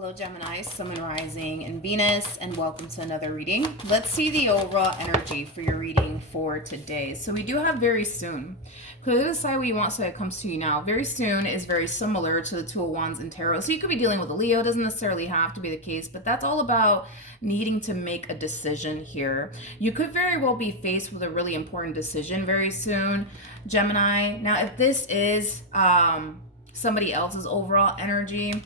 Hello Gemini, Sun, Rising, and Venus, and welcome to another reading. Let's see the overall energy for your reading for today. So we do have very soon. Clearly decide what you want so it comes to you now. Very soon is very similar to the Two of Wands and Tarot. So you could be dealing with a Leo. It doesn't necessarily have to be the case, but that's all about needing to make a decision here. You could very well be faced with a really important decision very soon, Gemini. Now, if this is somebody else's overall energy,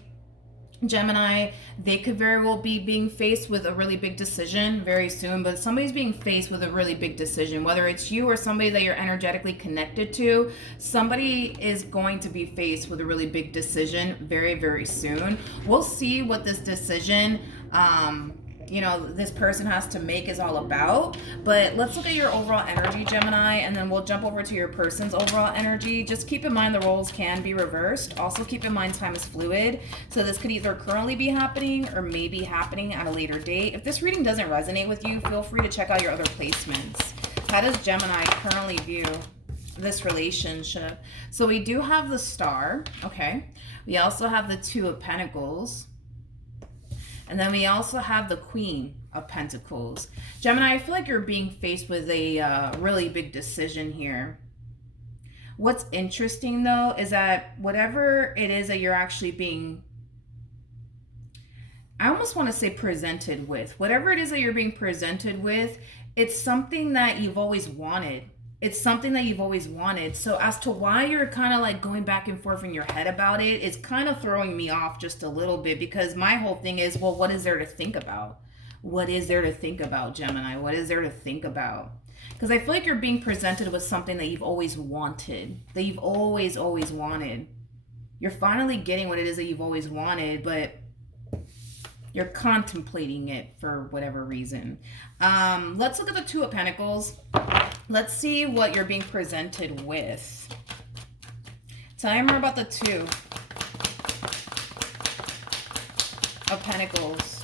Gemini, they could very well be being faced with a really big decision very soon, but somebody's being faced with a really big decision, whether it's you or somebody that you're energetically connected to. Somebody is going to be faced with a really big decision very, very soon. We'll see what this decision, this person has to make is all about. But let's look at your overall energy, Gemini, and then we'll jump over to your person's overall energy. Just keep in mind the roles can be reversed. Also keep in mind time is fluid. So this could either currently be happening or may be happening at a later date. If this reading doesn't resonate with you, feel free to check out your other placements. How does Gemini currently view this relationship? So we do have the Star, okay? We also have the Two of Pentacles. And then we also have the Queen of Pentacles. Gemini, I feel like you're being faced with a really big decision here. What's interesting, though, is that whatever it is that you're actually being, I almost want to say presented with, whatever it is that you're being presented with, it's something that you've always wanted. It's something that you've always wanted. So as to why you're kind of like going back and forth in your head about it, it's kind of throwing me off just a little bit, because my whole thing is, well, what is there to think about? What is there to think about, Gemini? What is there to think about? Because I feel like you're being presented with something that you've always wanted, that you've always wanted. You're finally getting what it is that you've always wanted, but you're contemplating it for whatever reason. Let's look at the Two of Pentacles. Let's see what you're being presented with. Tell me more about the Two of Pentacles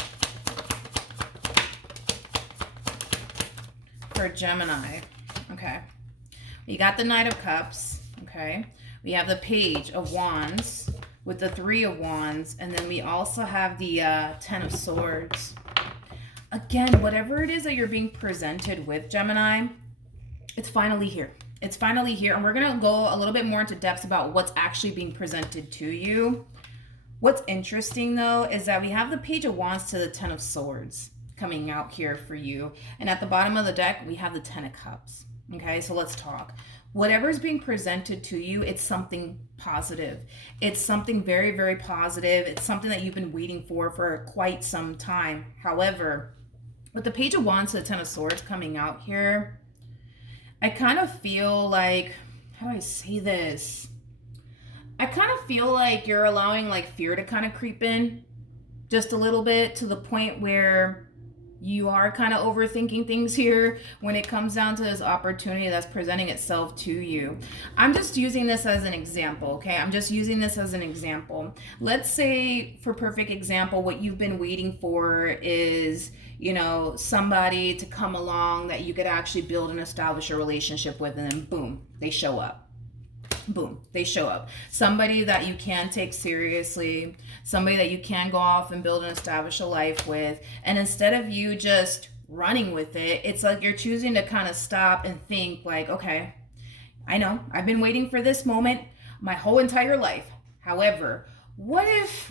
for Gemini. Okay. We got the Knight of Cups. Okay. We have the Page of Wands with the Three of Wands. And then we also have the Ten of Swords. Again, whatever it is that you're being presented with, Gemini, it's finally here. It's finally here. And we're going to go a little bit more into depth about what's actually being presented to you. What's interesting, though, is that we have the Page of Wands to the Ten of Swords coming out here for you. And at the bottom of the deck, we have the Ten of Cups. Okay, so let's talk. Whatever is being presented to you, it's something positive. It's something very, very positive. It's something that you've been waiting for quite some time. However, with the Page of Wands to the Ten of Swords coming out here, I kind of feel like, how do I say this? I kind of feel like you're allowing like fear to kind of creep in just a little bit, to the point where you are kind of overthinking things here when it comes down to this opportunity that's presenting itself to you. I'm just using this as an example, okay? I'm just using this as an example. Let's say, for perfect example, what you've been waiting for is, somebody to come along that you could actually build and establish a relationship with, and then boom, they show up. Boom, they show up. Somebody that you can take seriously, somebody that you can go off and build and establish a life with. And instead of you just running with it, it's like you're choosing to kind of stop and think like, okay, I know I've been waiting for this moment my whole entire life. However, what if,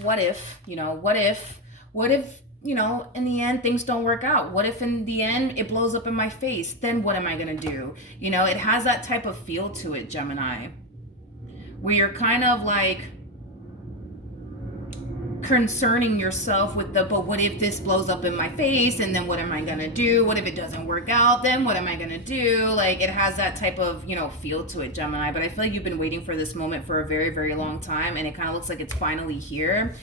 in the end, things don't work out? What if in the end it blows up in my face? Then what am I going to do? It has that type of feel to it, Gemini, where you're kind of like concerning yourself with but what if this blows up in my face? And then what am I going to do? What if it doesn't work out? Then what am I going to do? Like, it has that type of, feel to it, Gemini. But I feel like you've been waiting for this moment for a very, very long time. And it kind of looks like it's finally here.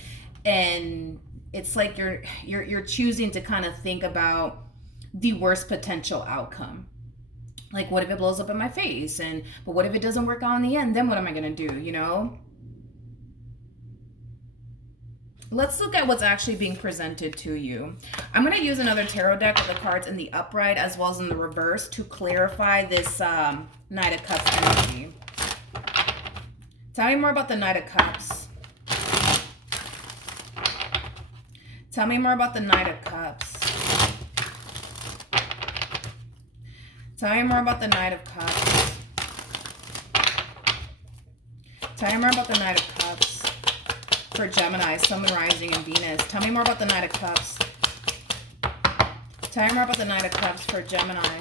And it's like you're choosing to kind of think about the worst potential outcome. Like, what if it blows up in my face? But what if it doesn't work out in the end? Then what am I going to do, Let's look at what's actually being presented to you. I'm going to use another tarot deck with the cards in the upright as well as in the reverse to clarify this Knight of Cups energy. Tell me more about the Knight of Cups. Tell me more about the Knight of Cups. Tell me more about the Knight of Cups. Tell me more about the Knight of Cups for Gemini, Sun, Rising, and Venus. Tell me more about the Knight of Cups. Tell me more about the Knight of Cups for Gemini.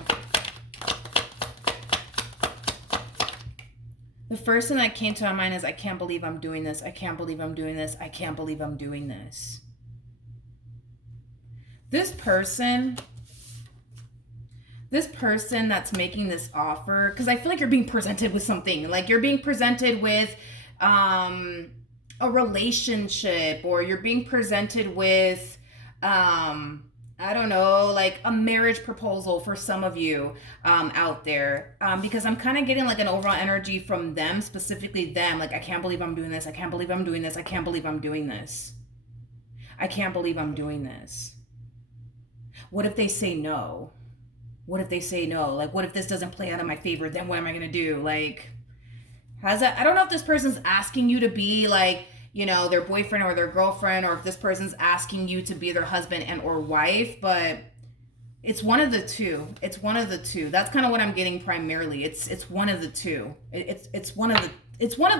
The first thing that came to my mind is, I can't believe I'm doing this. I can't believe I'm doing this. I can't believe I'm doing this. This person that's making this offer, because I feel like you're being presented with something. Like you're being presented with a relationship, or you're being presented with, I don't know, like a marriage proposal for some of you out there. Because I'm kind of getting like an overall energy from them, specifically them. Like, I can't believe I'm doing this. I can't believe I'm doing this. I can't believe I'm doing this. I can't believe I'm doing this. What if they say no? What if they say no? Like, what if this doesn't play out in my favor? Then what am I going to do? Like, how's that? I don't know if this person's asking you to be like, you know, their boyfriend or their girlfriend, or if this person's asking you to be their husband and or wife, but it's one of the two. It's one of the two. That's kind of what I'm getting primarily. It's one of the two. It's one of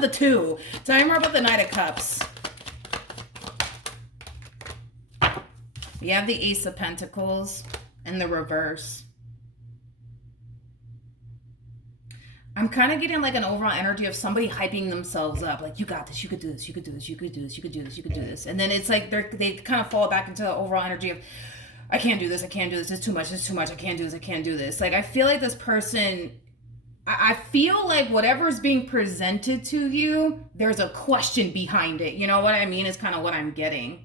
the two. Tell me more about the Knight of Cups. We have the Ace of Pentacles in the reverse. I'm kind of getting like an overall energy of somebody hyping themselves up. Like, you got this, you could do this, you could do this, you could do this, you could do this, you could do this. And then it's like they kind of fall back into the overall energy of, I can't do this, I can't do this, it's too much, I can't do this, I can't do this. Like, I feel like this person, I feel like whatever's being presented to you, there's a question behind it. You know what I mean? Is kind of what I'm getting.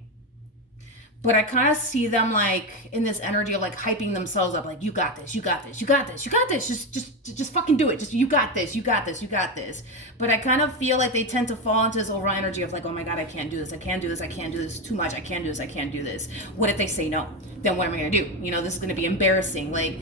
But I kind of see them like in this energy of like hyping themselves up, like, you got this, you got this, you got this, you got this, just fucking do it. Just, you got this, you got this, you got this. But I kind of feel like they tend to fall into this overall energy of like, oh my God, I can't do this, I can't do this, I can't do this, too much, I can't do this, I can't do this. What if they say no? Then what am I gonna do? You know, this is gonna be embarrassing. Like,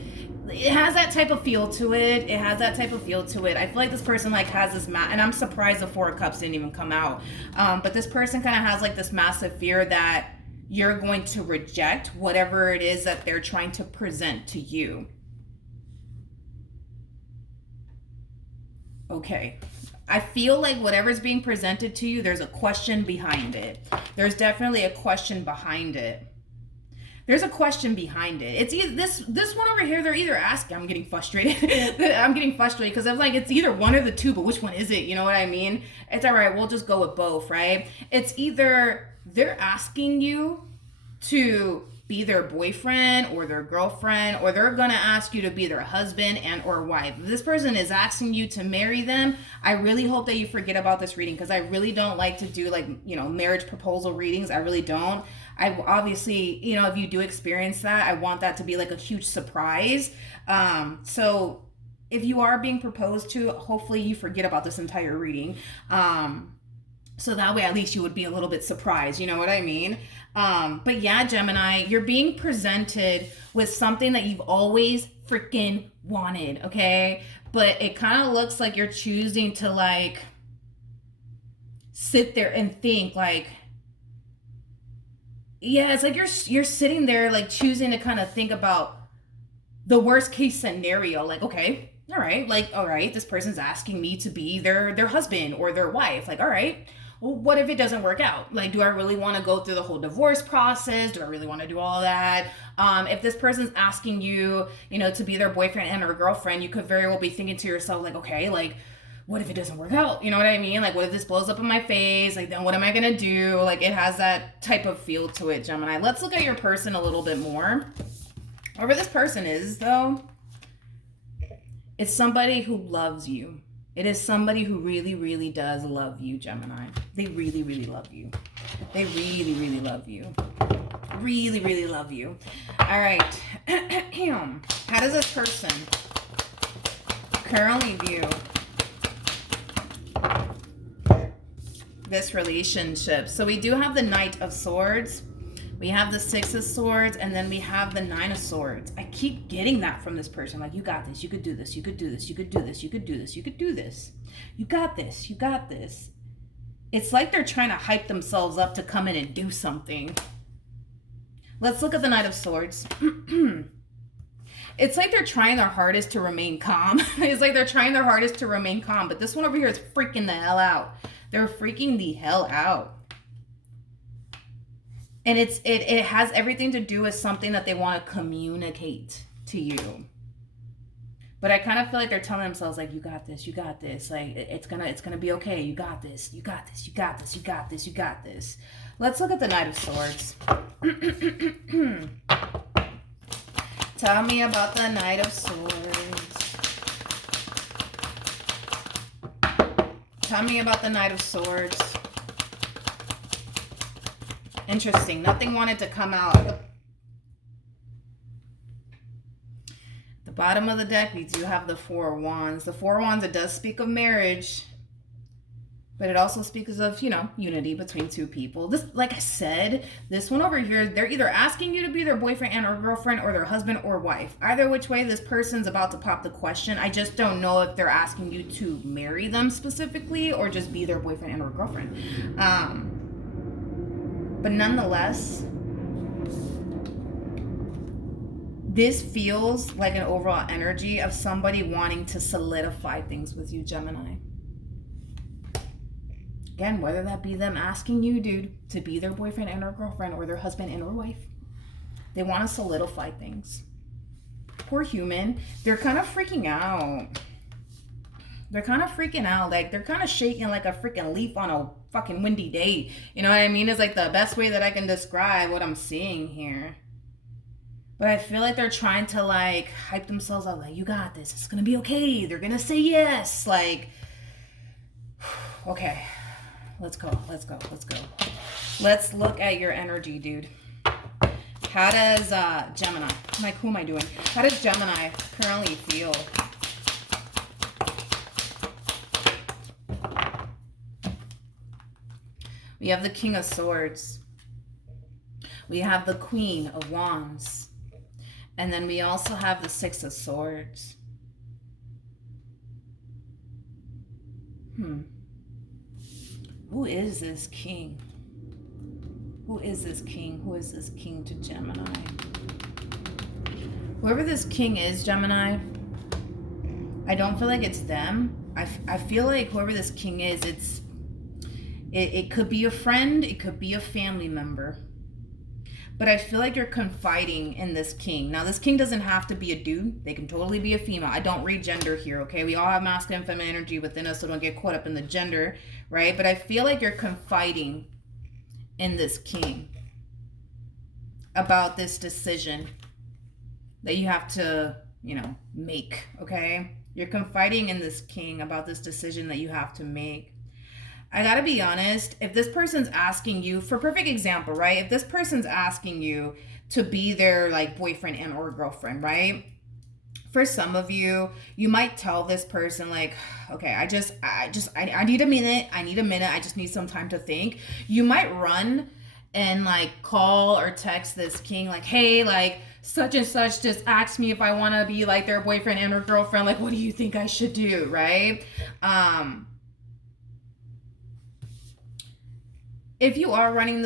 it has that type of feel to it. It has that type of feel to it. I feel like this person like has this and I'm surprised the Four of Cups didn't even come out. But this person kind of has like this massive fear that you're going to reject whatever it is that they're trying to present to you. Okay. I feel like whatever's being presented to you, there's a question behind it. There's definitely a question behind it. There's a question behind it. It's either this one over here, they're either asking, I'm getting frustrated. I'm getting frustrated because I'm like, it's either one or the two, but which one is it? You know what I mean? It's all right. We'll just go with both, right? It's either they're asking you to be their boyfriend or their girlfriend, or they're going to ask you to be their husband and or wife. If this person is asking you to marry them, I really hope that you forget about this reading, because I really don't like to do like, you know, marriage proposal readings. I really don't. I obviously, you know, if you do experience that, I want that to be like a huge surprise. So if you are being proposed to, hopefully you forget about this entire reading. So that way, at least you would be a little bit surprised. You know what I mean? But yeah, Gemini, you're being presented with something that you've always freaking wanted, okay? But it kind of looks like you're choosing to like sit there and think like, yeah, it's like you're sitting there like choosing to kind of think about the worst case scenario. Like, okay, all right, like, all right, this person's asking me to be their husband or their wife. Like, all right, well, what if it doesn't work out? Like, do I really want to go through the whole divorce process? Do I really want to do all that? If this person's asking you, you know, to be their boyfriend and or girlfriend, you could very well be thinking to yourself, like, okay, like, what if it doesn't work out? You know what I mean? Like, what if this blows up in my face? Like, then what am I going to do? Like, it has that type of feel to it, Gemini. Let's look at your person a little bit more. Whoever this person is, though, it's somebody who loves you. It is somebody who really, really does love you, Gemini. They really, really love you. They really, really love you. Really, really love you. All right. How does this person currently view this relationship? So we do have the Knight of Swords. We have the Six of Swords, and then we have the Nine of Swords. I keep getting that from this person. Like, you got this, you could do this, you could do this, you could do this, you could do this, you could do this. You got this, you got this. It's like they're trying to hype themselves up to come in and do something. Let's look at the Knight of Swords. It's like they're trying their hardest to remain calm. It's like they're trying their hardest to remain calm. But this one over here is freaking the hell out. They're freaking the hell out. And it has everything to do with something that they want to communicate to you. But I kind of feel like they're telling themselves, like, you got this, you got this. Like, it's gonna be okay. You got this, you got this, you got this, you got this, you got this. Let's look at the Knight of Swords. Tell me about the Knight of Swords. Tell me about the Knight of Swords. Interesting. Nothing wanted to come out. At the bottom of the deck, we do have the Four of Wands. The Four of Wands, it does speak of marriage. But it also speaks of, you know, unity between two people. This, like I said, this one over here, they're either asking you to be their boyfriend and or girlfriend or their husband or wife. Either which way, this person's about to pop the question. I just don't know if they're asking you to marry them specifically or just be their boyfriend and or girlfriend. But nonetheless, this feels like an overall energy of somebody wanting to solidify things with you, Gemini. Again, whether that be them asking you, dude, to be their boyfriend and or girlfriend or their husband and or wife. They want to solidify things. Poor human. They're kind of freaking out. They're kind of freaking out. Like, they're kind of shaking like a freaking leaf on a fucking windy day. You know what I mean? It's like the best way that I can describe what I'm seeing here. But I feel like they're trying to, like, hype themselves up. Like, you got this. It's going to be okay. They're going to say yes. Like, okay. Let's go. Let's go. Let's go. Let's look at your energy, dude. How does Gemini, like, who am I doing? How does Gemini currently feel? We have the King of Swords. We have the Queen of Wands. And then we also have the Six of Swords. Who is this king? Who is this king? Who is this king to Gemini? Whoever this king is, Gemini, I don't feel like it's them. I feel like whoever this king is, it could be a friend, it could be a family member. But I feel like you're confiding in this king. Now, this king doesn't have to be a dude. They can totally be a female. I don't read gender here, okay? We all have masculine and feminine energy within us, so don't get caught up in the gender, right? But I feel like you're confiding in this king about this decision that you have to, you know, make, okay? You're confiding in this king about this decision that you have to make. I gotta be honest, if this person's asking you, for perfect example, right? If this person's asking you to be their, like, boyfriend and or girlfriend, right? For some of you, you might tell this person, like, okay, I need a minute. I need a minute. I just need some time to think. You might run and, like, call or text this king, like, hey, like, such and such just asked me if I want to be, like, their boyfriend and or girlfriend. Like, what do you think I should do, right? If you are running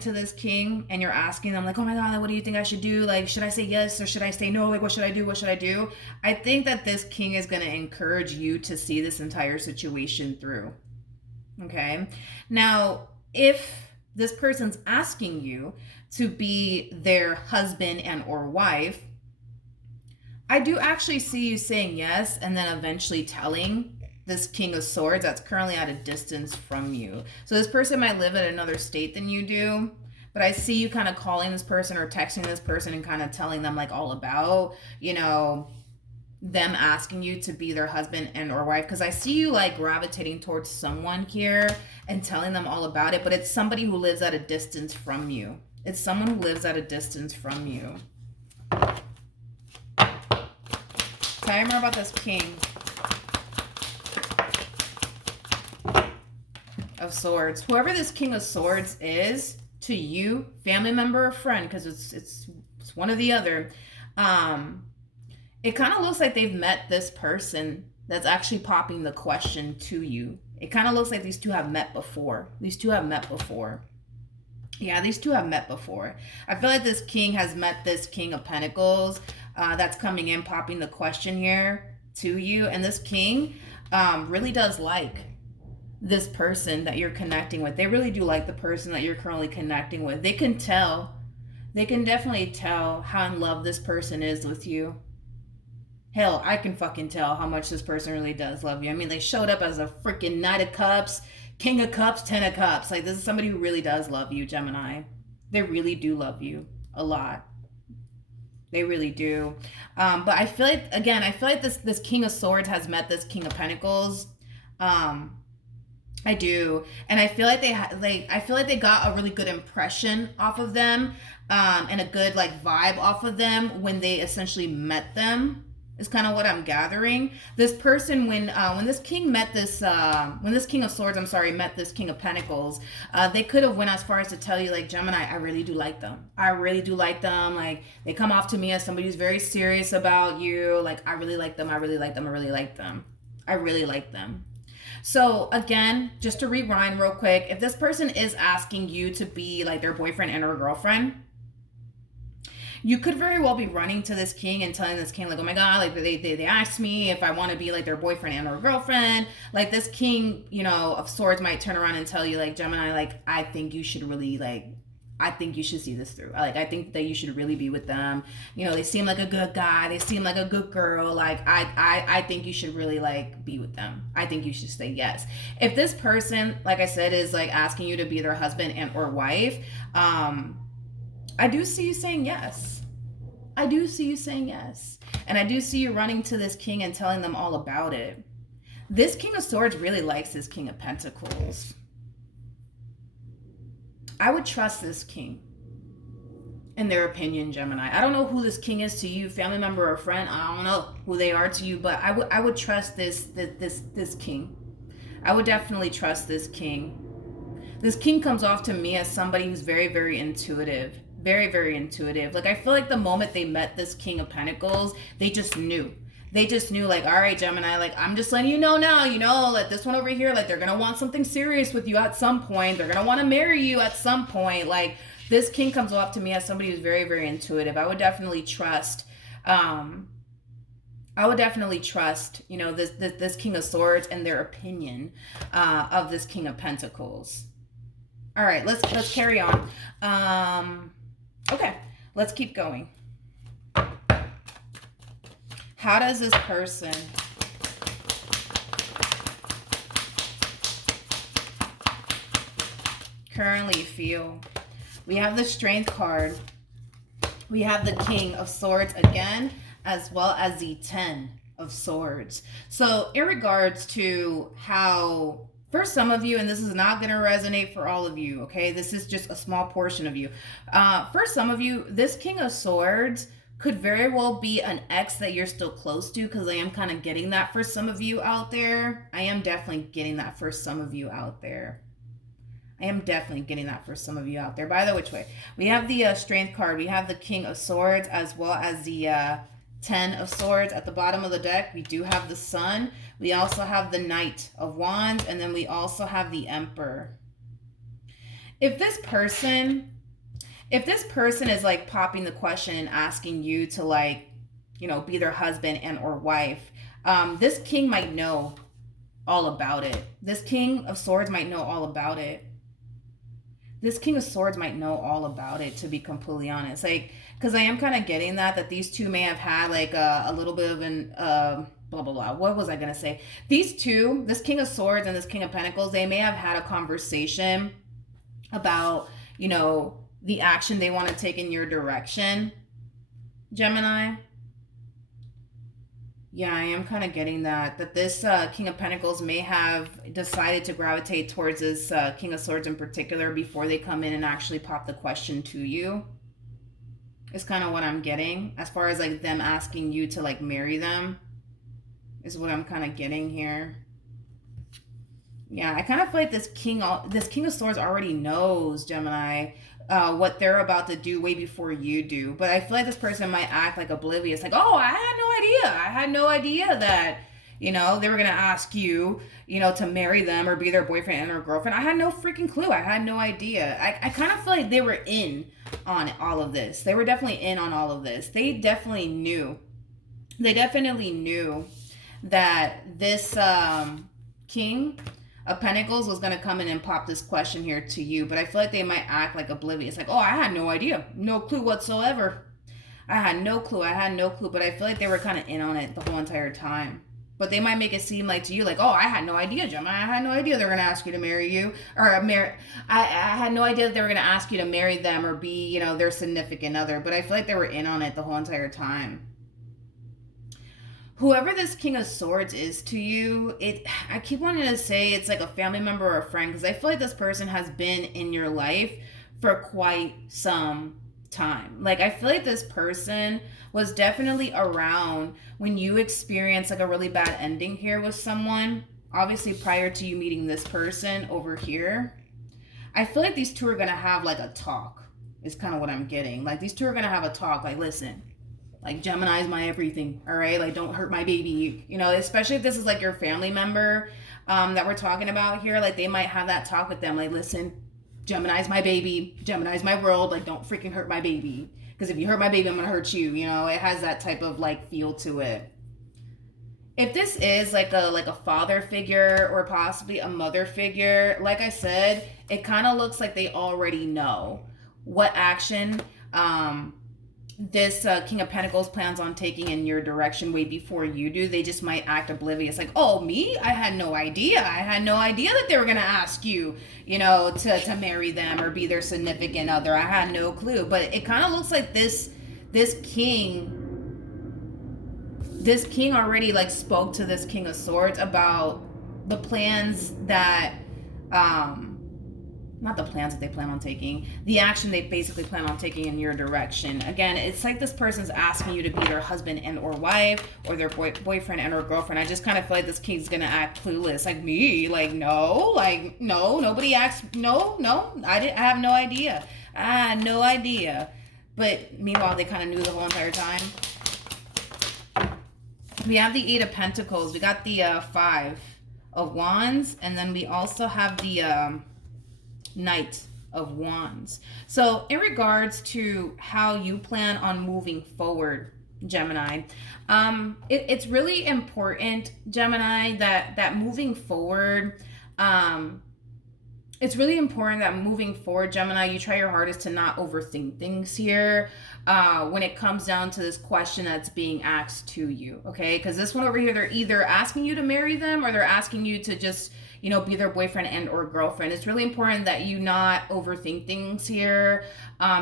to this king and you're asking them, like, oh my God, what do you think I should do? Like, should I say yes or should I say no? Like, what should I do? What should I do? I think that this king is going to encourage you to see this entire situation through. Okay. Now, if this person's asking you to be their husband and or wife, I do actually see you saying yes and then eventually telling this King of Swords that's currently at a distance from you. So this person might live in another state than you do, but I see you kind of calling this person or texting this person and kind of telling them, like, all about, you know, them asking you to be their husband and or wife, because I see you, like, gravitating towards someone here and telling them all about it, but it's somebody who lives at a distance from you. It's someone who lives at a distance from you. Tell me more about this King of Swords. Whoever this King of Swords is to you, family member or friend, because it's one or the other, it kind of looks like they've met this person that's actually popping the question to you. It kind of looks like these two have met before. Yeah, these two have met before. I feel like this king has met this king of pentacles that's coming in, popping the question here to you. And this king really does like this person that you're connecting with. They really do like the person that you're currently connecting with. They can tell. They can definitely tell how in love this person is with you. Hell, I can fucking tell how much this person really does love you. I mean, they showed up as a freaking Knight of Cups, King of Cups, Ten of Cups. Like, this is somebody who really does love you, Gemini. They really do love you a lot. They really do. But I feel like, again, I feel like this King of Swords has met this King of Pentacles. I do, and I feel like I feel like they got a really good impression off of them, and a good like vibe off of them when they essentially met them. Is kind of what I'm gathering. This person, when this king met this, when this King of Swords, I'm sorry, met this King of Pentacles, they could have went as far as to tell you, like, Gemini, I really do like them. I really do like them. Like, they come off to me as somebody who's very serious about you. Like, I really like them. I really like them. I really like them. I really like them. So again, just to rewind real quick, if this person is asking you to be like their boyfriend and or girlfriend, you could very well be running to this king and telling this king, like, oh my God, like they asked me if I want to be like their boyfriend and or girlfriend. Like, this king, you know, of swords might turn around and tell you, like, Gemini, like, I think you should really, like, I think you should see this through. Like, I think that you should really be with them. You know, they seem like a good guy. They seem like a good girl. Like, I think you should really, like, be with them. I think you should say yes. If this person, like I said, is, like, asking you to be their husband and or wife, I do see you saying yes. I do see you saying yes. And I do see you running to this king and telling them all about it. This King of Swords really likes this King of Pentacles. I would trust this king, in their opinion, Gemini. I don't know who this king is to you, family member or friend. I don't know who they are to you, but I would trust this king. I would definitely trust this king. This king comes off to me as somebody who's very, very intuitive. Very, very intuitive. Like, I feel like the moment they met this King of Pentacles, they just knew. They just knew, like, all right, Gemini, like, I'm just letting you know now, you know, like, this one over here, like, they're going to want something serious with you at some point. They're going to want to marry you at some point. Like, this king comes off to me as somebody who's very, very intuitive. I would definitely trust, you know, this King of Swords and their opinion of this King of Pentacles. All right, let's carry on. Okay, let's keep going. How does this person currently feel? We have the Strength card. We have the King of Swords again, as well as the Ten of Swords. So in regards to how, for some of you, and this is not going to resonate for all of you, okay? This is just a small portion of you. For some of you, this King of Swords could very well be an ex that you're still close to, because I am kind of getting that for some of you out there. I am definitely getting that for some of you out there. I am definitely getting that for some of you out there. By the which way, we have the Strength card. We have the King of Swords as well as the Ten of Swords. At the bottom of the deck, we do have the Sun. We also have the Knight of Wands. And then we also have the Emperor. If this person is like popping the question and asking you to, like, you know, be their husband and or wife, this king might know all about it. This King of Swords might know all about it. This King of Swords might know all about it, to be completely honest. Like, because I am kind of getting that these two may have had like a little bit of an blah blah blah. What was I gonna say? These two, this King of Swords and this King of Pentacles, they may have had a conversation about, you know, the action they want to take in your direction, Gemini. Yeah, I am kind of getting that this King of Pentacles may have decided to gravitate towards this King of Swords in particular before they come in and actually pop the question to you. Is kind of what I'm getting as far as like them asking you to like marry them, is what I'm kind of getting here. Yeah, I kind of feel like this King of Swords already knows, Gemini, what they're about to do way before you do. But I feel like this person might act like oblivious, like, oh, I had no idea that, You know, they were going to ask you, you know, to marry them or be their boyfriend and or girlfriend. I had no freaking clue. I had no idea. I kind of feel like they were in on all of this. They were definitely in on all of this. They definitely knew. They definitely knew that this King of Pentacles was going to come in and pop this question here to you. But I feel like they might act like oblivious. Like, oh, I had no idea. No clue whatsoever. I had no clue. But I feel like they were kind of in on it the whole entire time. But they might make it seem like to you, like, oh, I had no idea, Gemini. I had no idea they were going to ask you to marry you. Or I had no idea that they were going to ask you to marry them or be, you know, their significant other. But I feel like they were in on it the whole entire time. Whoever this King of Swords is to you, I keep wanting to say it's like a family member or a friend, because I feel like this person has been in your life for quite some time. Like, I feel like this person was definitely around when you experienced like a really bad ending here with someone, obviously prior to you meeting this person over here. I feel like these two are gonna have like a talk, is kind of what I'm getting. Like, these two are gonna have a talk, like, listen, like, Gemini is my everything, all right? Like, don't hurt my baby, you know, especially if this is like your family member that we're talking about here. Like, they might have that talk with them, like, listen, Gemini's my baby, Gemini's my world, like, don't freaking hurt my baby, because if you hurt my baby, I'm gonna hurt you. You know, it has that type of like feel to it. If this is like a father figure or possibly a mother figure, like I said, it kind of looks like they already know what action this King of Pentacles plans on taking in your direction way before you do. They just might act oblivious, like, oh, me? I had no idea. I had no idea that they were going to ask you, you know, to marry them or be their significant other. I had no clue. But it kind of looks like this king already like spoke to this King of Swords about the plans that not the plans that they plan on taking, the action they basically plan on taking in your direction. Again, it's like this person's asking you to be their husband and or wife, or their boyfriend and or girlfriend. I just kind of feel like this king's gonna act clueless, like, me, like, no, nobody acts, no, I have no idea. I had no idea. But meanwhile, they kind of knew the whole entire time. We have the Eight of Pentacles. We got the Five of Wands, and then we also have the Knight of Wands. So in regards to how you plan on moving forward, Gemini, it's really important, Gemini, that moving forward, it's really important that moving forward, Gemini, you try your hardest to not overthink things here when it comes down to this question that's being asked to you, okay? Because this one over here, they're either asking you to marry them or they're asking you to just, you know, be their boyfriend and or girlfriend. It's really important that you not overthink things here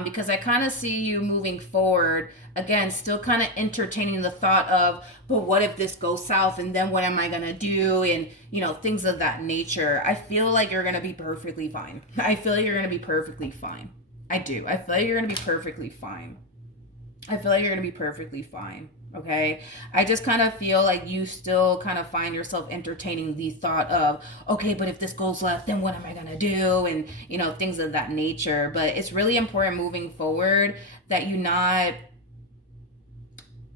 because I kind of see you moving forward, again, still kind of entertaining the thought of, but what if this goes south and then what am I going to do? And, you know, things of that nature. I feel like you're going to be perfectly fine. I feel like you're going to be perfectly fine. I do. I feel like you're going to be perfectly fine. I feel like you're going to be perfectly fine. Okay. I just kind of feel like you still kind of find yourself entertaining the thought of, okay, but if this goes left, then what am I going to do? And, you know, things of that nature. But it's really important moving forward that you not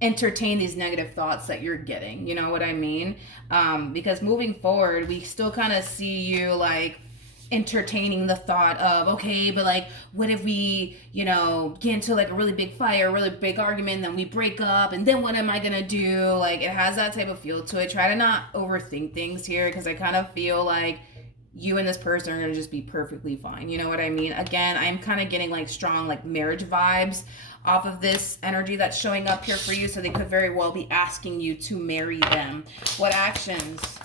entertain these negative thoughts that you're getting. You know what I mean? Because moving forward, we still kind of see you like entertaining the thought of, okay, but like, what if we, you know, get into like a really big fight or a really big argument, and then we break up, and then what am I gonna do? Like, it has that type of feel to it. Try to not overthink things here, because I kind of feel like you and this person are gonna just be perfectly fine. You know what I mean? Again, I'm kind of getting like strong like marriage vibes off of this energy that's showing up here for you, so they could very well be asking you to marry them. What actions?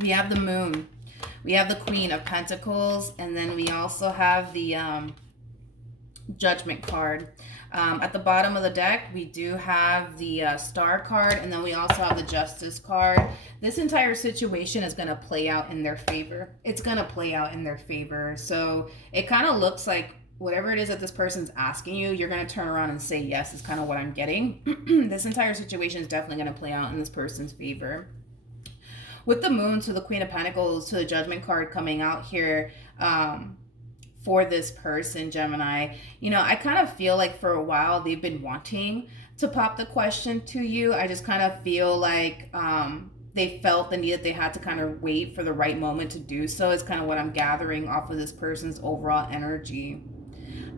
We have the Moon. We have the Queen of Pentacles, and then we also have the Judgment card. At the bottom of the deck, we do have the Star card, and then we also have the Justice card. This entire situation is going to play out in their favor. It's going to play out in their favor. So it kind of looks like whatever it is that this person's asking you, you're going to turn around and say yes, is kind of what I'm getting. This entire situation is definitely going to play out in this person's favor. With the Moon to the Queen of Pentacles to the Judgment card coming out here, for this person, Gemini. You know, I kind of feel like for a while they've been wanting to pop the question to you. I just kind of feel like they felt the need that they had to kind of wait for the right moment to do so. Is kind of what I'm gathering off of this person's overall energy.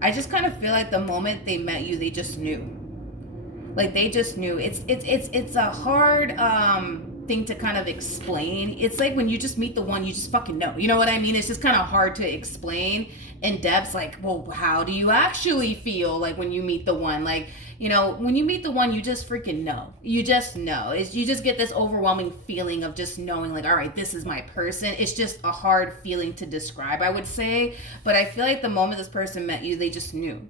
I just kind of feel like the moment they met you, they just knew. Like they just knew. It's a hard thing to kind of explain. It's like when you just meet the one, you just fucking know. You know what I mean? It's just kind of hard to explain in depth. Like, well, how do you actually feel like when you meet the one? Like, you know, when you meet the one, you just freaking know. You just know. You just get this overwhelming feeling of just knowing, like, all right, this is my person. It's just a hard feeling to describe, I would say. But I feel like the moment this person met you, they just knew.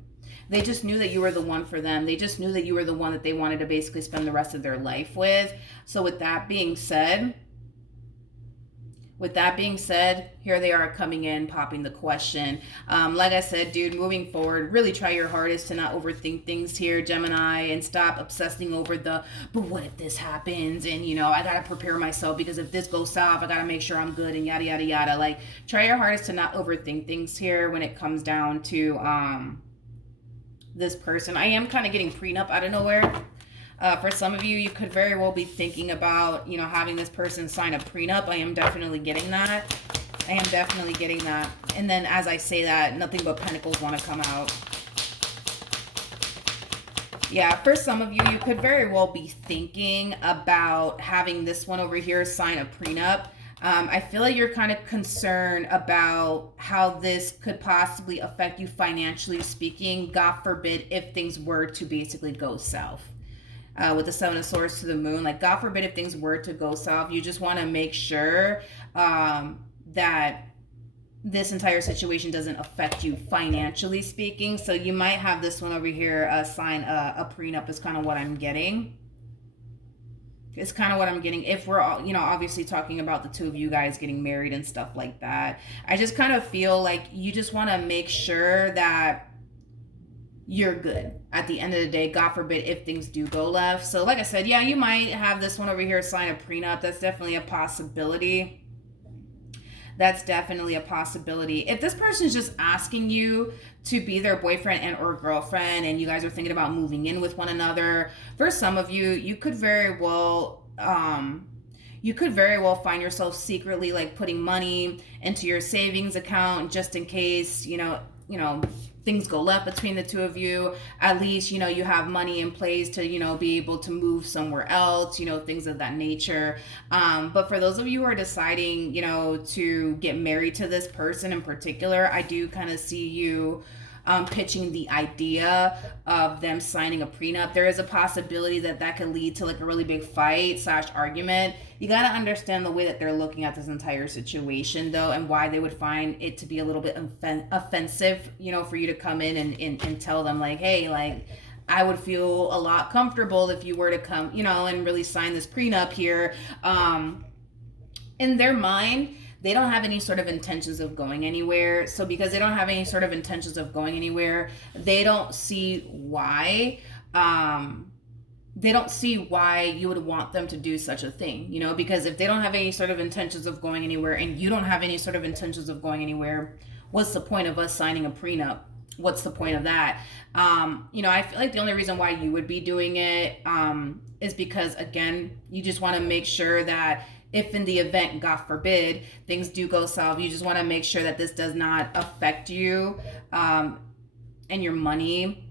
They just knew that you were the one for them. They just knew that you were the one that they wanted to basically spend the rest of their life with. So with that being said, here they are coming in, popping the question. Like I said, dude, moving forward, really try your hardest to not overthink things here, Gemini, and stop obsessing over but what if this happens? And, you know, I got to prepare myself because if this goes south, I got to make sure I'm good and yada, yada, yada. Like, try your hardest to not overthink things here when it comes down to this person. I am kind of getting prenup out of nowhere. For some of you, you could very well be thinking about, you know, having this person sign a prenup. I am definitely getting that. And then as I say that, nothing but pentacles want to come out. Yeah, for some of you, you could very well be thinking about having this one over here sign a prenup. I feel like you're kind of concerned about how this could possibly affect you financially speaking. God forbid if things were to basically go south. With the Seven of Swords to the Moon, like God forbid if things were to go south, you just want to make sure that this entire situation doesn't affect you financially speaking. So you might have this one over here sign a prenup is kind of what I'm getting. It's kind of what I'm getting. If we're all, you know, obviously talking about the two of you guys getting married and stuff like that, I just kind of feel like you just want to make sure that you're good at the end of the day. God forbid if things do go left. So like I said, yeah, you might have this one over here sign a prenup. That's definitely a possibility. If this person's just asking you to be their boyfriend and or girlfriend and you guys are thinking about moving in with one another, for some of you, you could very well find yourself secretly like putting money into your savings account just in case, you know, things go left between the two of you. At least, you know, you have money in place to, you know, be able to move somewhere else, you know, things of that nature. But for those of you who are deciding, you know, to get married to this person in particular, I do kind of see you pitching the idea of them signing a prenup. There is a possibility that could lead to like a really big fight / argument. You got to understand the way that they're looking at this entire situation though, and why they would find it to be a little bit offensive, you know, for you to come in and tell them like, hey, like, I would feel a lot comfortable if you were to come, you know, and really sign this prenup here. In their mind, they don't have any sort of intentions of going anywhere. So because they don't have any sort of intentions of going anywhere, they don't see why you would want them to do such a thing, you know, because if they don't have any sort of intentions of going anywhere and you don't have any sort of intentions of going anywhere, what's the point of us signing a prenup? What's the point of that? You know, I feel like the only reason why you would be doing it is because, again, you just want to make sure that if in the event, God forbid, things do go south, you just want to make sure that this does not affect you and your money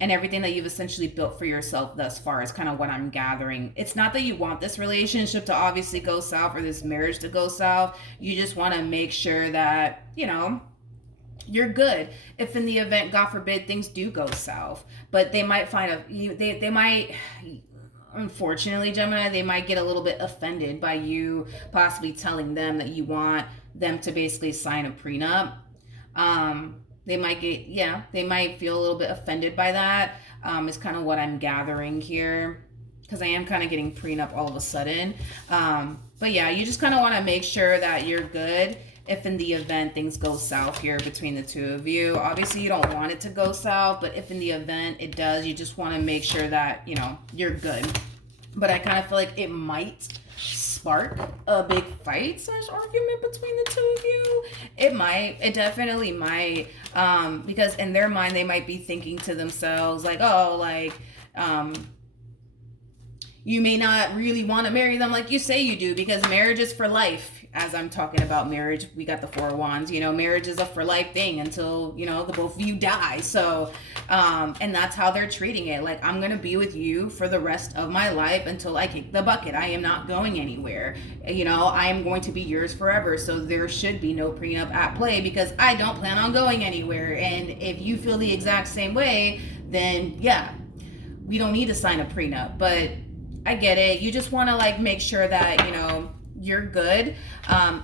and everything that you've essentially built for yourself thus far is kind of what I'm gathering. It's not that you want this relationship to obviously go south or this marriage to go south. You just want to make sure that, you know, you're good if in the event, God forbid, things do go south. But they might they might... Unfortunately, Gemini, they might get a little bit offended by you possibly telling them that you want them to basically sign a prenup. They might feel a little bit offended by that. Is kind of what I'm gathering here, because I am kind of getting prenup all of a sudden. But yeah, you just kind of want to make sure that you're good if in the event things go south here between the two of you. Obviously, you don't want it to go south, but if in the event it does, you just want to make sure that, you know, you're good. But I kind of feel like it might spark a big fight / argument between the two of you. It definitely might, because in their mind they might be thinking to themselves like, oh, like, you may not really want to marry them like you say you do, because marriage is for life. As I'm talking about marriage, we got the Four of Wands. You know, marriage is a for life thing until, you know, the both of you die. So, and that's how they're treating it. Like, I'm going to be with you for the rest of my life until I kick the bucket. I am not going anywhere. You know, I am going to be yours forever. So there should be no prenup at play, because I don't plan on going anywhere. And if you feel the exact same way, then yeah, we don't need to sign a prenup. But I get it. You just want to, like, make sure that, you know, you're good.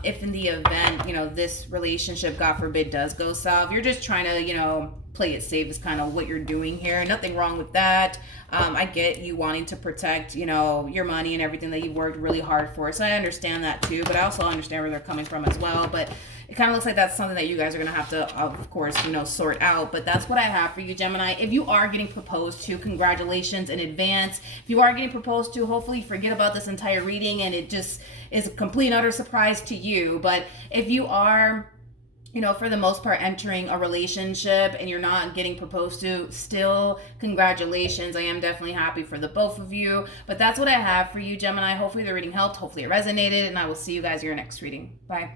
If in the event, you know, this relationship, God forbid, does go south, you're just trying to, you know, play it safe is kind of what you're doing here. Nothing wrong with that. I get you wanting to protect, you know, your money and everything that you worked really hard for. So I understand that too, but I also understand where they're coming from as well. But it kind of looks like that's something that you guys are going to have to, of course, you know, sort out. But that's what I have for you, Gemini. If you are getting proposed to, congratulations in advance. If you are getting proposed to, hopefully you forget about this entire reading and it just is a complete and utter surprise to you. But if you are, you know, for the most part, entering a relationship and you're not getting proposed to, still, congratulations. I am definitely happy for the both of you. But that's what I have for you, Gemini. Hopefully the reading helped. Hopefully it resonated. And I will see you guys in your next reading. Bye.